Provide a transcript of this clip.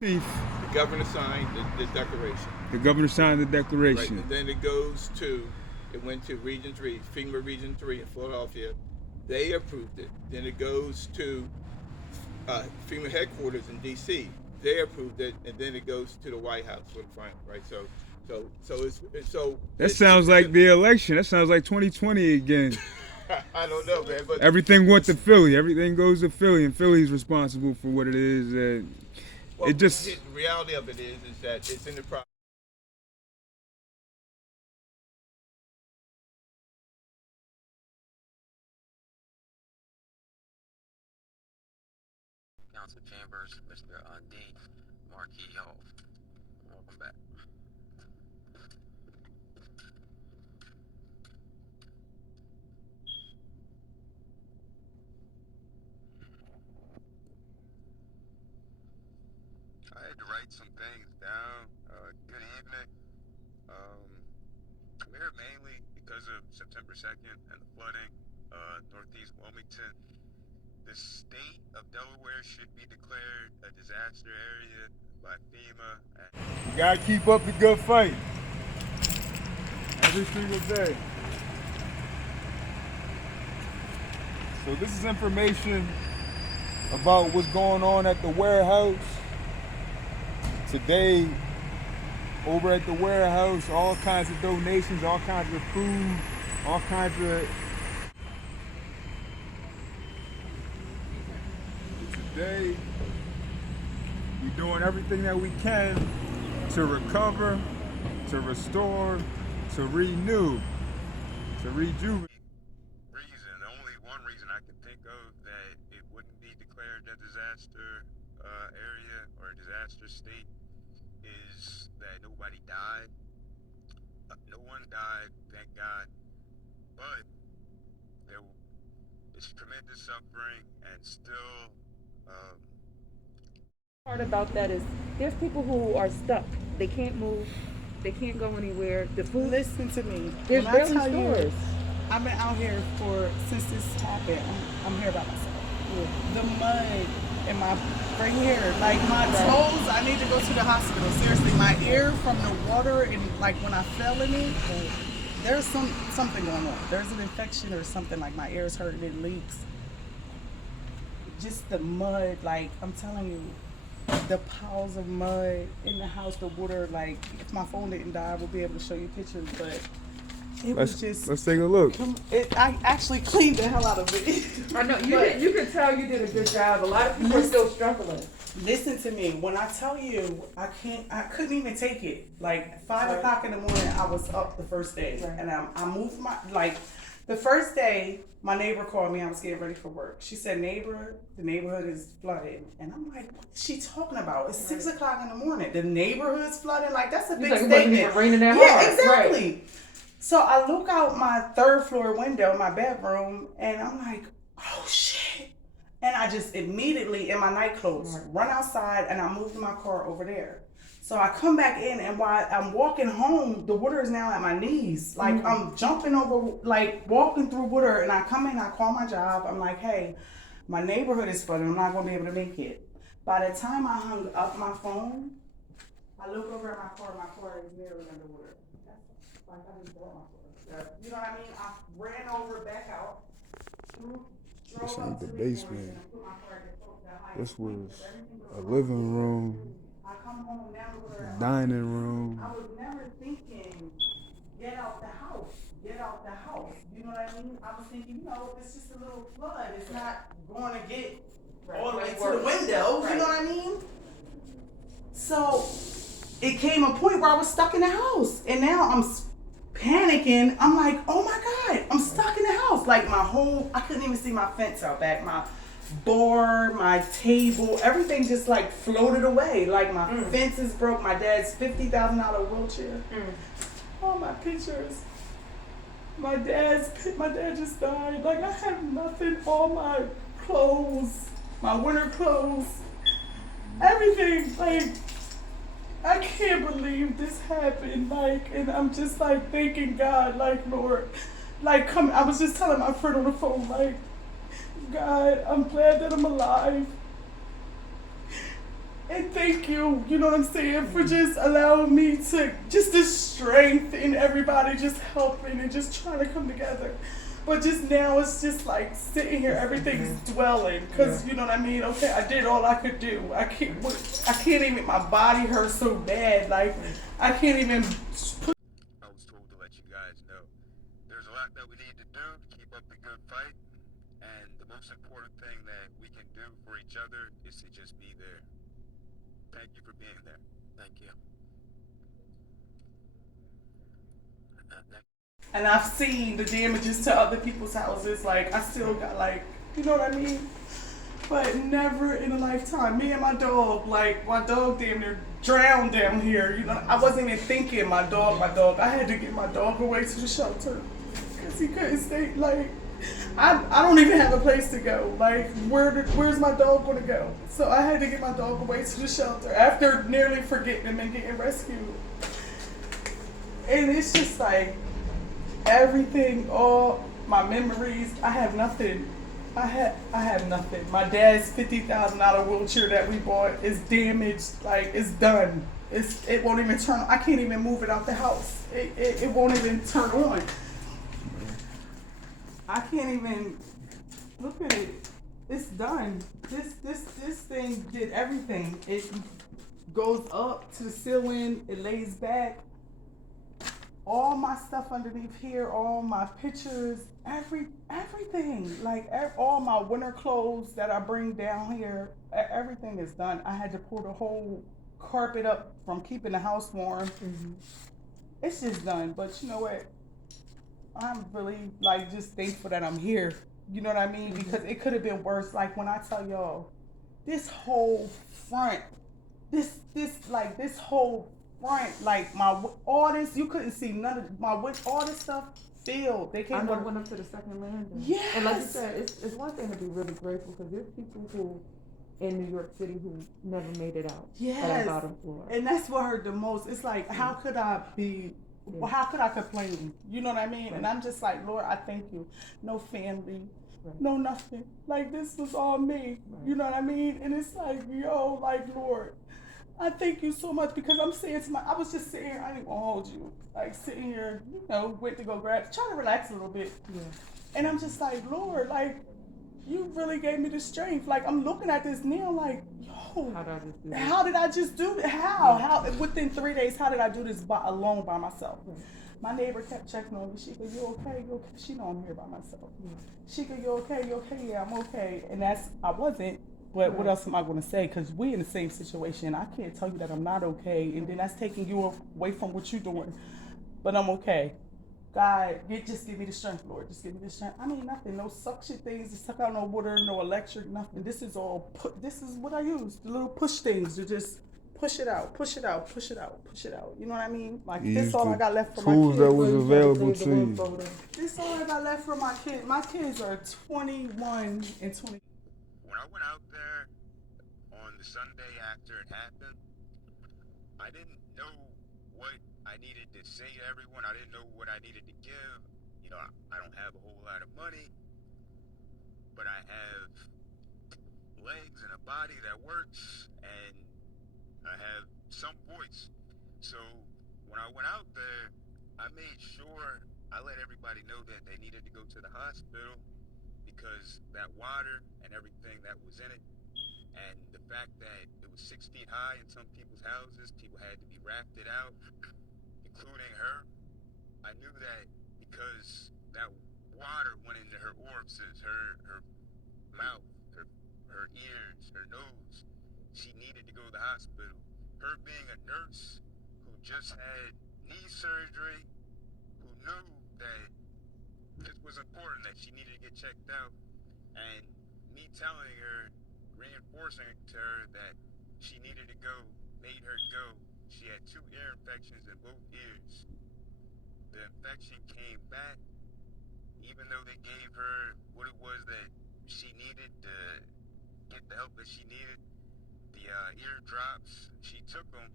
Chief. The governor signed the declaration. The governor signed the Right, declaration. and then it went to Region 3, FEMA Region 3 in Philadelphia. They approved it. Then it goes to FEMA headquarters in D.C. They approved it, and then it goes to the White House for the final, right? That sounds like the election. That sounds like 2020 again. I don't know, man, but Everything went to Philly. Everything goes to Philly, and Philly's responsible for what it is. well, It just the reality of it is that it's in the process. Council Chambers, Mr. D. Marquis Hall. Welcome back. I had to write some things down. Good evening. We're here mainly because of September 2nd and the flooding, Northeast Wilmington. The state of Delaware should be declared a disaster area by FEMA. you gotta keep up the good fight every single day. So this is information about what's going on at the warehouse today. Over at the warehouse, all kinds of donations, all kinds of food, all kinds of. Today, we're doing everything that we can to recover, to restore, to renew, to rejuvenate. Only one reason I can think of that it wouldn't be declared a disaster area or a disaster state is that nobody died. No one died, thank God. But there is tremendous suffering and still. Part about that is there's people who are stuck. They can't move. They can't go anywhere. The food. Listen to me. There's When I barely tell you, stores. I've been out here since this happened. I'm here by myself. The mud in my right here, like my toes. I need to go to the hospital. Seriously, my ear from the water and like when I fell in it, there's something going on. There's an infection or something. Like my ear's hurting, it leaks. Just the mud, like I'm telling you, the piles of mud in the house, the water. Like if my phone didn't die, I would be able to show you pictures, but. Let's take a look. I actually cleaned the hell out of it. I know you can tell you did a good job. A lot of people are still struggling. Listen to me. When I tell you, I couldn't even take it. Like 5 o'clock in the morning, I was up the first day, and I moved the first day. My neighbor called me. I was getting ready for work. She said, "Neighbor, the neighborhood is flooded," and I'm like, "What is she talking about? It's 6 o'clock in the morning. The neighborhood's flooding. Like that's a big statement." It raining that yeah, hard. exactly. Right. So I look out my third floor window, my bedroom, and I'm like, "Oh shit!" And I just immediately in my night clothes run outside and I moved my car over there. So I come back in, and while I'm walking home, the water is now at my knees. Like I'm jumping over, like walking through water, and I come in, I call my job. I'm like, "Hey, my neighborhood is flooded. I'm not gonna be able to make it." By the time I hung up my phone, I look over at my car is nearly underwater. Like I just bought my car. You know what I mean? I ran over, back out, drove up the to basement. and put my car at the height. This was a living room, I come home never. dining room. I was never thinking, get out the house. You know what I mean? I was thinking, it's just a little flood. It's not going to get all the way to the window. You know what I mean? So it came a point where I was stuck in the house, and now I'm panicking. I'm like, "Oh my God, I'm stuck in the house." Like I couldn't even see my fence out back. My board, my table, everything just like floated away. Like my fence is broke. My dad's $50,000 wheelchair. All my pictures. My dad just died. Like I have nothing. All my clothes, my winter clothes, everything. Like I can't believe this happened. Like, and I'm just like thanking God. Like Lord, like I was just telling my friend on the phone. Like, God, I'm glad that I'm alive. And thank you, you know what I'm saying, for just allowing me to, just the strength and everybody just helping and just trying to come together. But just now it's just like sitting here, everything's dwelling, because you know what I mean. Okay, I did all I could do. I can't even. My body hurts so bad, like I can't even. I was told to let you guys know there's a lot that we need to do to keep up the good fight, and the most important thing that we can do for each other is to just be there. Thank you for being there. Thank you. And I've seen the damages to other people's houses. Like I still got like, you know what I mean. But never in a lifetime. Me and my dog, like my dog damn near drowned down here. You know, I wasn't even thinking my dog. I had to get my dog away to the shelter because he couldn't stay. Like, I don't even have a place to go. Like, where's my dog gonna go? So I had to get my dog away to the shelter after nearly forgetting him and getting rescued. And it's just like everything, all my memories. I have nothing. I have nothing. My dad's $50,000 wheelchair that we bought is damaged. Like it's done. It won't even turn. I can't even move it out the house. It won't even turn on. I can't even look at it. It's done. This thing did everything. It goes up to the ceiling. It lays back. All my stuff underneath here, all my pictures, everything, like all my winter clothes that I bring down here, everything is done. I had to pull the whole carpet up from keeping the house warm. Mm-hmm. It's just done, but you know what? I'm really like just thankful that I'm here. You know what I mean? Mm-hmm. Because it could have been worse. Like when I tell y'all, this whole front, this whole front, like all this, you couldn't see none of all this stuff filled. They came. I went up to the second landing. Yes. And like you said, it's one thing to be really grateful because there's people who in New York City who never made it out. Yes. At the bottom floor. And that's what hurt the most. It's like, how could I be? Yeah. How could I complain? You know what I mean? Right. And I'm just like, Lord, I thank you. No family. Right. No nothing. Like this was all me. Right. You know what I mean? And it's like, yo, like Lord, I thank you so much because I'm saying to I was just sitting here, I didn't want to hold you. Like sitting here, you know, went to go grab, trying to relax a little bit. Yeah. And I'm just like, Lord, like, you really gave me the strength. Like, I'm looking at this now like, yo, how did I just do this? How, within 3 days, how did I do this alone by myself? Yeah. My neighbor kept checking on me. She said, you okay? You okay? She know I'm here by myself. Yeah. She said, you okay? You okay? Yeah, I'm okay. And I wasn't. But what else am I going to say? Because we in the same situation. I can't tell you that I'm not okay. And then that's taking you away from what you're doing. But I'm okay. God, just give me the strength, Lord. Just give me the strength. I mean, nothing. No suction things to suck out no water, no electric, nothing. This is all, this is what I use. The little push things to just push it out, push it out, push it out, push it out. You know what I mean? Like, this all I got left for my kids. Tools that was available to you. This all I got left for my kids. My kids are 21 and 20. When I went out there on the Sunday after it happened, I didn't know what I needed to say to everyone. I didn't know what I needed to give. You know, I don't have a whole lot of money, but I have legs and a body that works, and I have some voice. So when I went out there, I made sure I let everybody know that they needed to go to the hospital because that water and everything that was in it, and the fact that it was 6 feet high in some people's houses, people had to be rafted out, including her. I knew that because that water went into her orifices, her mouth, her ears, her nose. She needed to go to the hospital. Her being a nurse who just had knee surgery, who knew that it was important that she needed to get checked out, and me telling her, reinforcing to her that she needed to go, made her go. She had 2 ear infections in both ears. The infection came back, even though they gave her what it was that she needed to get the help that she needed, the ear drops. She took them,